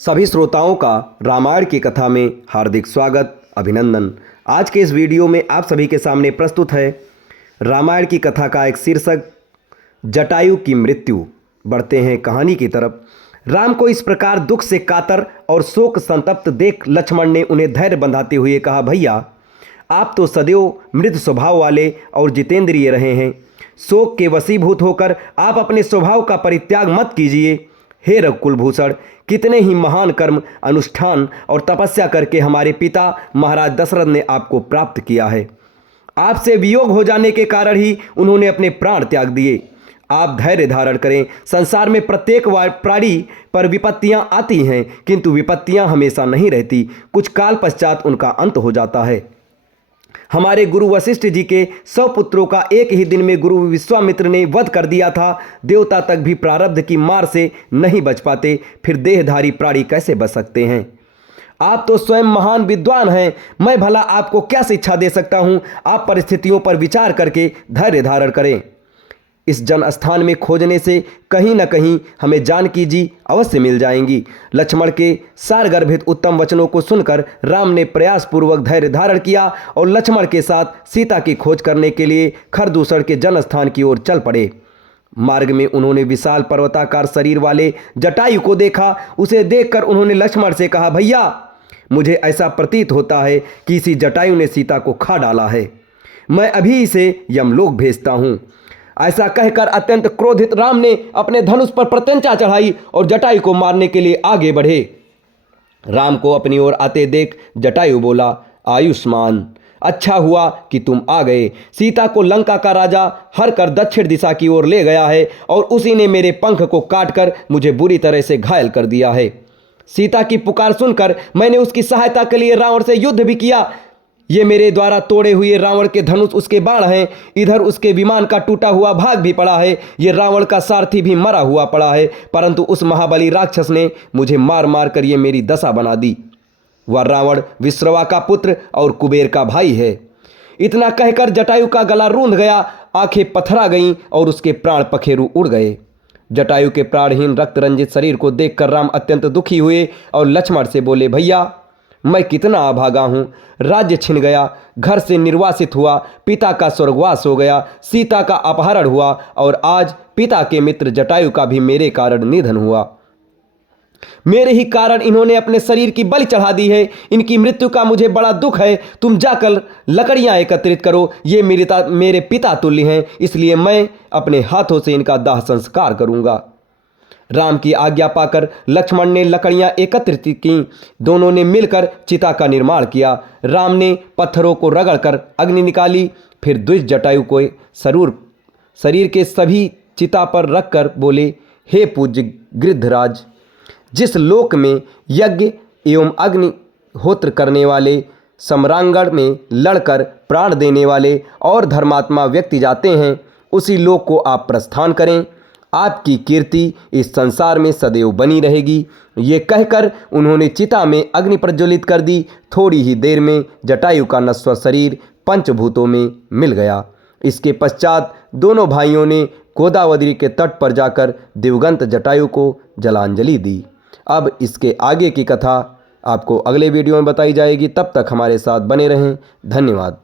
सभी श्रोताओं का रामायण की कथा में हार्दिक स्वागत अभिनंदन। आज के इस वीडियो में आप सभी के सामने प्रस्तुत है रामायण की कथा का एक शीर्षक जटायु की मृत्यु। बढ़ते हैं कहानी की तरफ। राम को इस प्रकार दुख से कातर और शोक संतप्त देख लक्ष्मण ने उन्हें धैर्य बंधाते हुए कहा, भैया आप तो सदैव मृद स्वभाव वाले और जितेंद्रिय रहे हैं। शोक के वशीभूत होकर आप अपने स्वभाव का परित्याग मत कीजिए। हे रघुकुलभूषण, कितने ही महान कर्म अनुष्ठान और तपस्या करके हमारे पिता महाराज दशरथ ने आपको प्राप्त किया है। आपसे वियोग हो जाने के कारण ही उन्होंने अपने प्राण त्याग दिए। आप धैर्य धारण करें। संसार में प्रत्येक प्राणी पर विपत्तियां आती हैं, किंतु विपत्तियां हमेशा नहीं रहती। कुछ काल पश्चात उनका अंत हो जाता है। हमारे गुरु वशिष्ठ जी के 100 पुत्रों का एक ही दिन में गुरु विश्वामित्र ने वध कर दिया था। देवता तक भी प्रारब्ध की मार से नहीं बच पाते, फिर देहधारी प्राणी कैसे बच सकते हैं। आप तो स्वयं महान विद्वान हैं, मैं भला आपको क्या शिक्षा दे सकता हूँ। आप परिस्थितियों पर विचार करके धैर्य धारण करें। इस जन स्थान में खोजने से कहीं न कहीं हमें जानकी जी अवश्य मिल जाएंगी। लक्ष्मण के सारगर्भित उत्तम वचनों को सुनकर राम ने प्रयासपूर्वक धैर्य धारण किया और लक्ष्मण के साथ सीता की खोज करने के लिए खरदूषण के जन स्थान की ओर चल पड़े। मार्ग में उन्होंने विशाल पर्वताकार शरीर वाले जटायु को देखा। उसे देखकर उन्होंने लक्ष्मण से कहा, भैया मुझे ऐसा प्रतीत होता है कि इसी जटायु ने सीता को खा डाला है। मैं अभी इसे यमलोक भेजता हूँ। ऐसा कहकर अत्यंत क्रोधित राम ने अपने धनुष पर प्रत्यंचा चढ़ाई और जटायु को मारने के लिए आगे बढ़े। राम को अपनी ओर आते देख जटायु बोला, आयुष्मान, अच्छा हुआ कि तुम आ गए। सीता को लंका का राजा हर कर दक्षिण दिशा की ओर ले गया है और उसी ने मेरे पंख को काटकर मुझे बुरी तरह से घायल कर दिया है। सीता की पुकार सुनकर मैंने उसकी सहायता के लिए रावण से युद्ध भी किया। ये मेरे द्वारा तोड़े हुए रावण के धनुष उसके बाण हैं। इधर उसके विमान का टूटा हुआ भाग भी पड़ा है। ये रावण का सारथी भी मरा हुआ पड़ा है, परंतु उस महाबली राक्षस ने मुझे मार मार कर ये मेरी दशा बना दी। वह रावण विश्रवा का पुत्र और कुबेर का भाई है। इतना कहकर जटायु का गला रूंध गया, आंखें पथरा गईं और उसके प्राण पखेरु उड़ गए। जटायु के प्राणहीन रक्त रंजित शरीर को देखकर राम अत्यंत दुखी हुए और लक्ष्मण से बोले, भैया मैं कितना अभागा हूँ। राज्य छिन गया, घर से निर्वासित हुआ, पिता का स्वर्गवास हो गया, सीता का अपहरण हुआ और आज पिता के मित्र जटायु का भी मेरे कारण निधन हुआ। मेरे ही कारण इन्होंने अपने शरीर की बलि चढ़ा दी है। इनकी मृत्यु का मुझे बड़ा दुख है। तुम जाकर लकड़ियां एकत्रित करो। ये मेरे पिता तुल्य हैं, इसलिए मैं अपने हाथों से इनका दाह संस्कार करूंगा। राम की आज्ञा पाकर लक्ष्मण ने लकड़ियां एकत्रित की। दोनों ने मिलकर चिता का निर्माण किया। राम ने पत्थरों को रगड़कर अग्नि निकाली, फिर द्विज जटायु को शरीर के सभी चिता पर रखकर बोले, हे पूज्य गृद्धराज, जिस लोक में यज्ञ एवं अग्निहोत्र करने वाले, सम्रांगण में लड़कर प्राण देने वाले और धर्मात्मा व्यक्ति जाते हैं, उसी लोक को आप प्रस्थान करें। आपकी कीर्ति इस संसार में सदैव बनी रहेगी। ये कहकर उन्होंने चिता में अग्नि प्रज्वलित कर दी। थोड़ी ही देर में जटायु का नश्वर शरीर पंचभूतों में मिल गया। इसके पश्चात दोनों भाइयों ने गोदावरी के तट पर जाकर दिवंगत जटायु को जलांजलि दी। अब इसके आगे की कथा आपको अगले वीडियो में बताई जाएगी। तब तक हमारे साथ बने रहें। धन्यवाद।